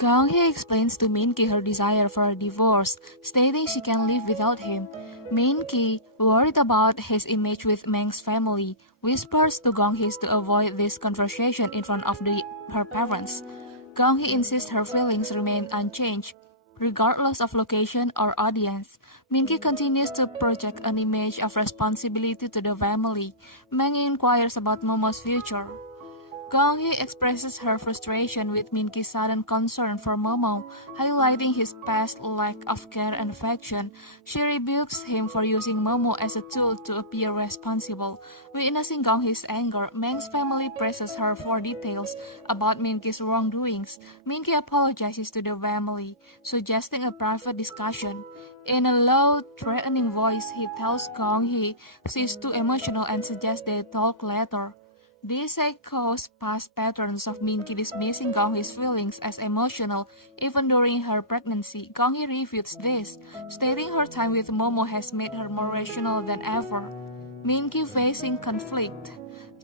Gong-hee explains to Minky her desire for a divorce, stating she can live without him. Minky, worried about his image with Meng's family, whispers to Gong-hee to avoid this conversation in front of her parents. Gong-hee insists her feelings remain unchanged, regardless of location or audience. Minky continues to project an image of responsibility to the family. Meng inquires about Momo's future. Gong-hee expresses her frustration with Minky's sudden concern for Momo, highlighting his past lack of care and affection. She rebukes him for using Momo as a tool to appear responsible. Witnessing Gong-hee's anger, Meng's family presses her for details about Minky's wrongdoings. Minky apologizes to the family, suggesting a private discussion. In a low, threatening voice, he tells Gong-hee she's too emotional and suggests they talk later. This echoes past patterns of Minky dismissing Gong-hee's feelings as emotional even during her pregnancy. Gong-hee refutes this, stating her time with Momo has made her more rational than ever. Minky, facing conflict,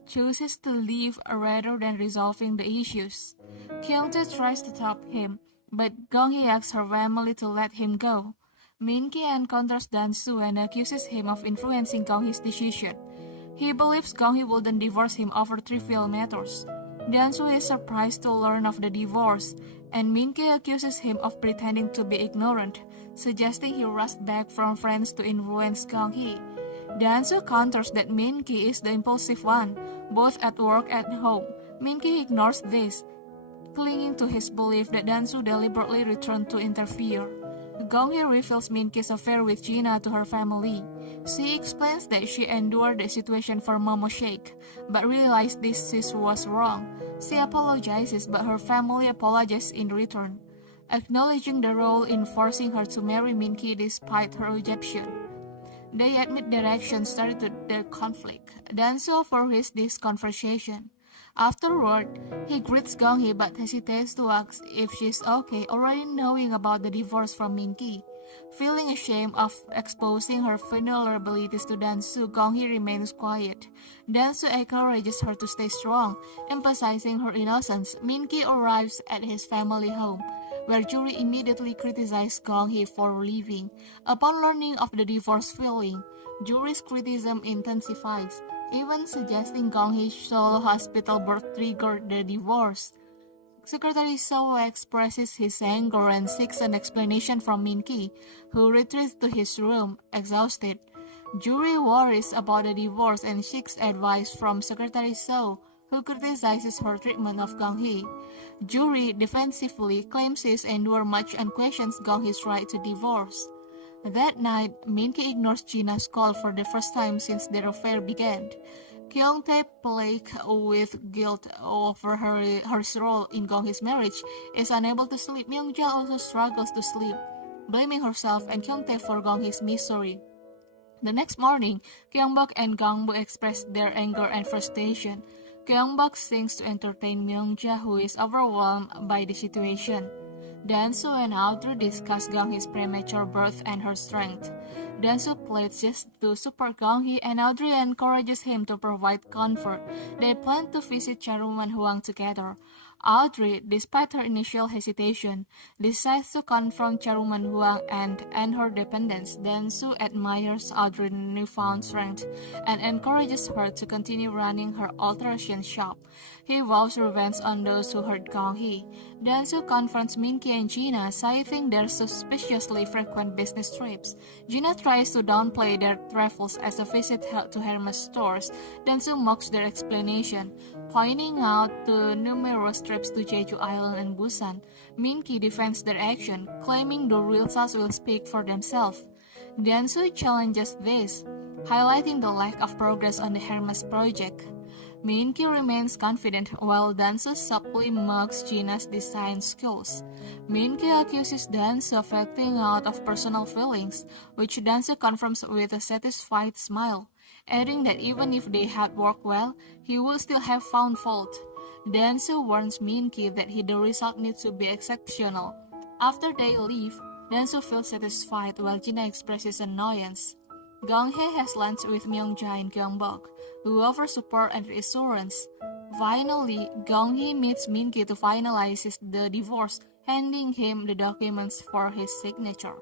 chooses to leave rather than resolving the issues. Kyung-tae tries to stop him, but Gong-hee asks her family to let him go. Minky encounters Dan-soo and accuses him of influencing Gong-hee's decision. He believes Gong-hee wouldn't divorce him over trivial matters. Dan-soo is surprised to learn of the divorce, and Minky accuses him of pretending to be ignorant, suggesting he rushed back from friends to influence Gong-hee. Dan-soo counters that Minky is the impulsive one, both at work and home. Minky ignores this, clinging to his belief that Dan-soo deliberately returned to interfere. Gong-hee reveals Minky's affair with Gina to her family. She explains that she endured the situation for Momo Shake, but realized this was wrong. She apologizes, but her family apologizes in return, acknowledging the role in forcing her to marry Minky despite her rejection. They admit their actions started their conflict. Dan-soo overhears this conversation. Afterward, he greets Gong-hee but hesitates to ask if she's okay, already knowing about the divorce from Minky. Feeling ashamed of exposing her vulnerabilities to Dan-soo, Gong-hee remains quiet. Dan-soo encourages her to stay strong, emphasizing her innocence. Minky arrives at his family home, where Juri immediately criticizes Gong-hee for leaving. Upon learning of the divorce filing, Juri's criticism intensifies, even suggesting Gong-hee's solo hospital birth triggered the divorce. Secretary Seo expresses his anger and seeks an explanation from Minky, who retreats to his room, exhausted. Juri worries about the divorce and seeks advice from Secretary Seo, who criticizes her treatment of Gong-hee. Juri defensively claims he's endured much and questions Gong-hee's right to divorce. That night, Minky ignores Gina's call for the first time since their affair began. Kyung-tae, plagued with guilt over her role in Gong-hee's marriage, is unable to sleep. Myung-ja also struggles to sleep, blaming herself and Kyung-tae for Gong-hee's misery. The next morning, Kyung-bok and Gang-bu express their anger and frustration. Kyung-bok sings to entertain Myung-ja, who is overwhelmed by the situation. Dan-soo and Audrey discuss Gong-hee's premature birth and her strength. Dan-soo pledges to support Gong-hee and Audrey encourages him to provide comfort. They plan to visit Charuman Huang together. Audrey, despite her initial hesitation, decides to confront Charuman Huang and end her dependence. Dan-soo admires Audrey's newfound strength and encourages her to continue running her alteration shop. He vows revenge on those who hurt Gong-hee. Dan-soo confronts Minky and Gina, citing their suspiciously frequent business trips. Gina tries to downplay their travels as a visit to Hermes stores. Dan-soo mocks their explanation, pointing out the numerous trips to Jeju Island and Busan. Minky defends their action, claiming the results will speak for themselves. Dan-soo challenges this, highlighting the lack of progress on the Hermes project. Minky remains confident while Dan-soo subtly mocks Gina's design skills. Minky accuses Dan-soo of acting out of personal feelings, which Dan-soo confirms with a satisfied smile, adding that even if they had worked well, he would still have found fault. Dan-soo warns Minky that the result needs to be exceptional. After they leave, Dan-soo feels satisfied while Gina expresses annoyance. Gong-hee has lunch with Myung-ja and Kyung-bok, who offer support and reassurance. Finally, Gong-hee meets Minky to finalize the divorce, handing him the documents for his signature.